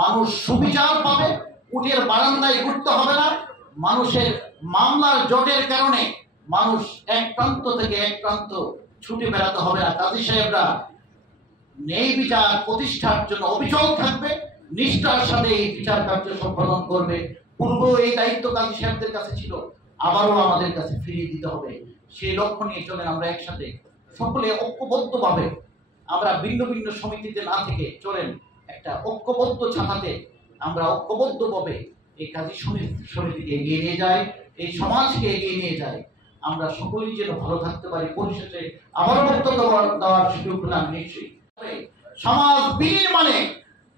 মানুষ সুবিচার পাবে, উটের বারান্দায় ঘুরতে হবে না, মানুষের মামলার জটের কারণে মানুষ এক প্রান্ত থেকে এক প্রান্ত ছুটে বেড়াতে হবে না। কাজী সাহেবরা ন্যায় বিচার প্রতিষ্ঠার জন্য অবিচল থাকবে, নিষ্ঠার সাথে এই বিচার কার্য সম্পাদন করবে। পূর্ব এই দায়িত্ব কাজী সাহেবদের কাছে ছিল, আবারও আমাদের কাছে ফিরিয়ে দিতে হবে। সেই লক্ষ্য নিয়ে চলেন আমরা একসাথে সকলে ঐক্যবদ্ধভাবে, আমরা ভিন্ন ভিন্ন সমিতিতে না থেকে চলেন একটা ঐক্যবদ্ধ ছাতাতে আমরা ঐক্যবদ্ধভাবে এই কাজী সমিতিকে এগিয়ে নিয়ে যাই, এই সমাজকে এগিয়ে নিয়ে যাই। আমরা সকলেই যেন ভালো থাকতে পারি। পরিশেষে আবারও বক্তব্য দেওয়ার সুযোগ পেলাম। নিশ্চয়ই সমাজ বিনির্মাণে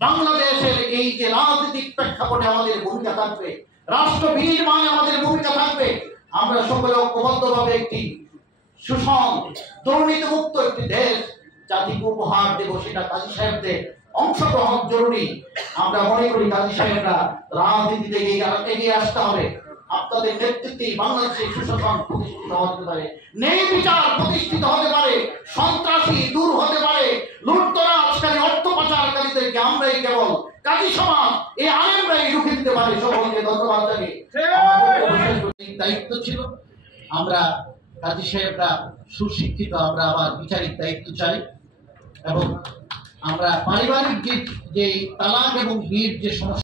বাংলাদেশের এই যে রাজনৈতিক প্রেক্ষাপটে আমাদের ভূমিকা থাকবে, রাষ্ট্র বিনির্মাণে আমাদের ভূমিকা থাকবে। আমরা সকলে ঐক্যবদ্ধভাবে একটি সুষম দুর্নীতিমুক্ত একটি দেশ জাতিকে উপহার দেব, সেটা কাজী সাহেবদের অংশগ্রহণ জরুরি। আমরা মনে করি কাজী সাহেবরা রাজনীতিতে এগিয়ে আসতে হবে। আপনাদের নেতৃত্বে বাংলাদেশে সুশাসন প্রতিষ্ঠিত হতে পারে, ন্যায় বিচার প্রতিষ্ঠিত হতে পারে, সন্ত্রাসী দূর হতে পারে, লুটতরাজকারী অর্থ পাচারকারীদেরকে আমরাই কেবল কাজী সমাজ এই আলেমরাই রুখে দিতে পারে। সকলকে ধন্যবাদ জানিয়ে দায়িত্ব ছিল আমরা কাজী সাহেবরা সুশিক্ষিত, আমরা আবার বিচারিক দায়িত্ব চাই এবং আমরা পারিবারিক যে তালাক এবং বিয়ের যে সমস্যা